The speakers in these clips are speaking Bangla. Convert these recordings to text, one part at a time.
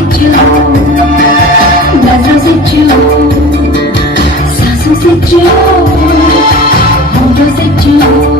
it you? Does this it you? Sasus you?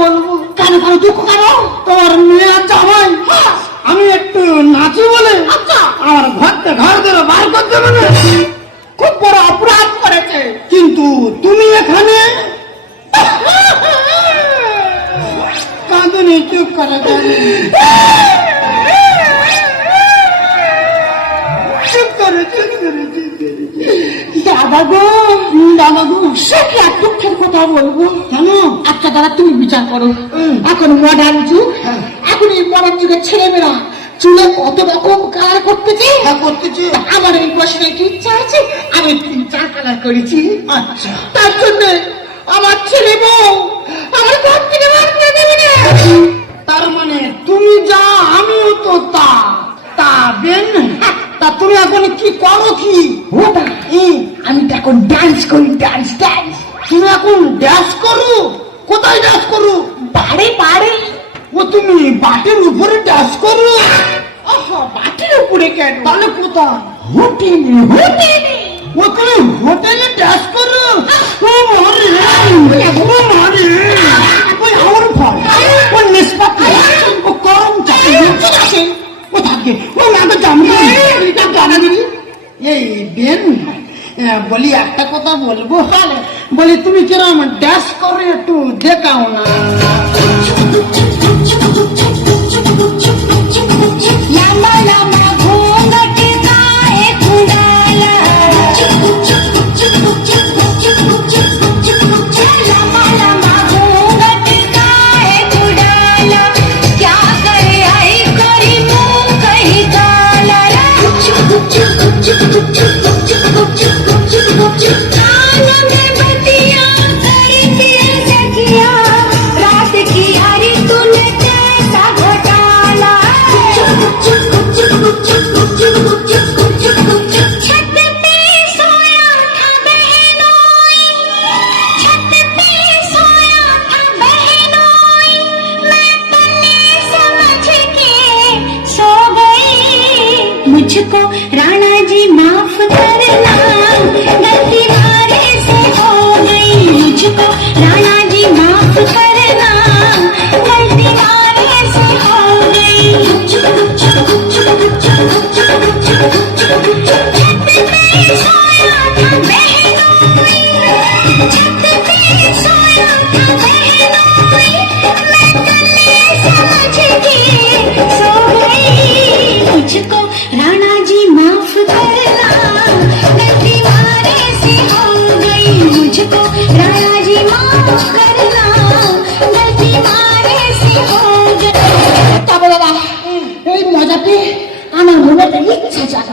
বলব কেন কেন দুঃখ কেন? তোমার মেয়ে জামাই আমি একটু নাচি বলে আচ্ছা। আমার ঘরতে ঘর ধরে বার করতে বলে খুব বড় অপরাধ করেছে। কিন্তু তুমি এখানে কাঁদুনি চুপ করে চুপ করে চুপ করে দাদা গো দাদা গো কথা বলব? কেন? আচ্ছা দাদা তুমি বিচার করো। এখন মডার্ন যুগ। এখন এই মডার্ন যুগের ছেলেমেয়েরা চুলে কত রকম কালার করতেছে? করতেছে। আমার এই বছর একটু ইচ্ছা আছে? আমি তিন চার কালার করেছি। আচ্ছা। তার জন্য আমার ছেলে বউ আমার ঘর থেকে বার করে দেবে না। তার মানে তুমি যা আমিও তো তা। তা বেন তা তুমি এখন কি করো কি? ওটা আমি তো এখন ডান্স করি ডান্স ডান্স তুমি এখন ডান্স করো? কোথায় ডান্স করো? বাড়ি বাড়ি। ও তুমি বাটির উপরে ডান্স করো? আহা বাটির উপরে কেন? তাহলে কোথায়? হোটেলে। হোটেলে? ও তুমি হোটেলে ডান্স করো? ও মারে ও মারে ওই আমার ঘর ও নিষ্পাতি ও কম চাকরি আছে ও থাকে। ও না তো জানি। জানি। এই বেন বলি একটা কথা বলব? বলি তুমি কিরম ড্যাশ করে একটু দেখাও না। Thank you.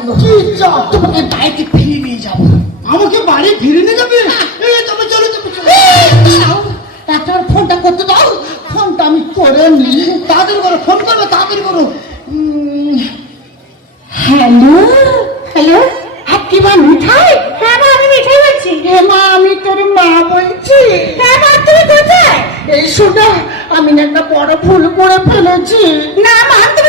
চল তোমাকে বাড়িতে ফিরিয়ে নিয়ে যাব। আমাকে বাড়ি ফিরে নিয়ে যাবে? তবে চলো একটা ফোনটা করতে দাও। ফোনটা আমি করে নি তাড়াতাড়ি করো ফোন করবে তাড়াতাড়ি করো। হ্যালো? হ্যালো? হ্যাঁ কি মা মিঠাই? হ্যাঁ মা আমি মিঠাই বলছি। হ্যাঁ মা আমি তোর মা বলছি। হ্যাঁ মা তুমি কোথায়? এই শোনো আমি না একটা বড় ভুল করে ফেলেছি। না মা তুমি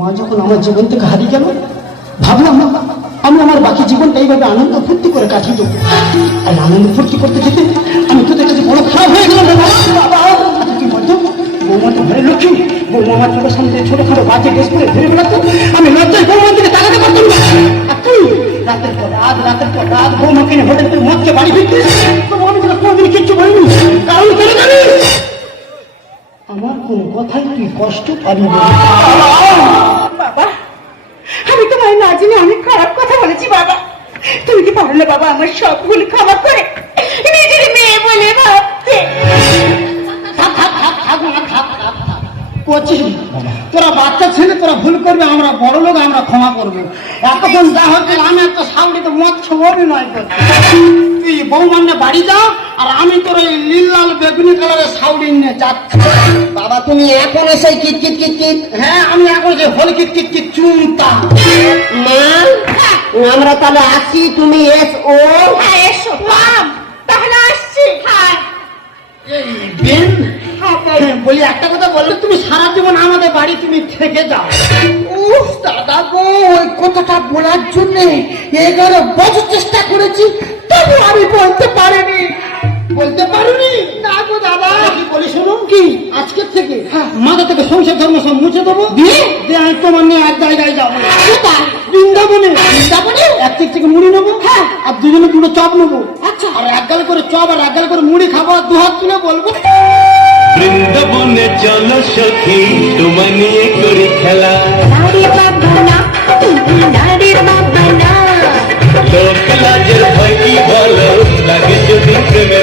মা যখন আমার জীবন থেকে হারিয়ে গেল, ভাবলাম, আমি আমার বাকি জীবনটা এইভাবে আনন্দ ফুর্তি করে কাটিয়ে দেবো। আর আনন্দ ফুর্তি করতে যেতে আমি তোদের কাছে বড় খারাপ হয়ে গেলাম রে বাবা। বাবা কি বলতো বৌমা তো ঘরে লক্ষ্মী বৌমা আমার চোখের সামনে ছোটখাটো বাজে ড্রেস করে ঘুরে বেড়াতো, আমি লজ্জায় বৌমার দিকে তাকাতে পারতাম না। আর তুই, রাতের পর রাত, রাতের পর রাত, বৌমা কিনে হোটেল থেকে মদকে বাড়ি ফিরতে। কোনোদিন কিচ্ছু বলিনি কারণ কেন আমার কোন কথাই তুই কষ্ট পাবি না। তুমি বাবা আমার সব ভুল ক্ষমা করে। নিজের মেয়ে বলে ভাবতে। তোরা বাচ্চা ছেলে, তোরা ভুল করবে, আমরা বড় লোক, আমরা ক্ষমা করব। এতক্ষণ যা হচ্ছে আমি একটা সামনে তো মৎস্য অভিনয় করছি তুই বৌমান্না বাড়ি যা আর আমি তোর ওই নীল লাল বেগুনি কালারের সাউডি নিয়ে যাচ্ছি। বাবা তুমি এখন এসে কিট কিট কিট কিট? হ্যাঁ আমি এখন যে হল কিট কিট কিট চুমতা মা আমরা তাহলে আসি তুমি এস। ও হ্যাঁ এসো। মাম তাহলে আসছি। হ্যাঁ। এই বেন হ্যাঁ, বলি একটা কথা বলো তুমি সারা জীবন আমাদের বাড়ি তুমি থেকে যাও। উফ দাদা গো ওই কথাটা বলার জন্য এগারো বছর চেষ্টা করেছি তবু আমি বলতে পারিনি। বলতে পারোনি? না গো দাদা। কি বলি শুনুন? কি? আজকের থেকে মাথা থেকে সংসার ধর্ম সব মুছে দেবো? দিয়ে? দিয়ে আমি তোমার নিয়ে এক জায়গায় যাব। বৃন্দাবনে। বৃন্দাবনে? এক দিক থেকে মুড়ি নেব হ্যাঁ। আর দুজনে দুটো চপ নেব। আচ্ছা। আর এক গাল করে চপ আর এক গাল করে মুড়ি খাব আর দু হাত তুলে বলব। বৃন্দাবনে চলো সখী তোমায় নিয়ে করি খেলা। লোক লাজের ভয় কি বলো? লাগে যদি প্রেমে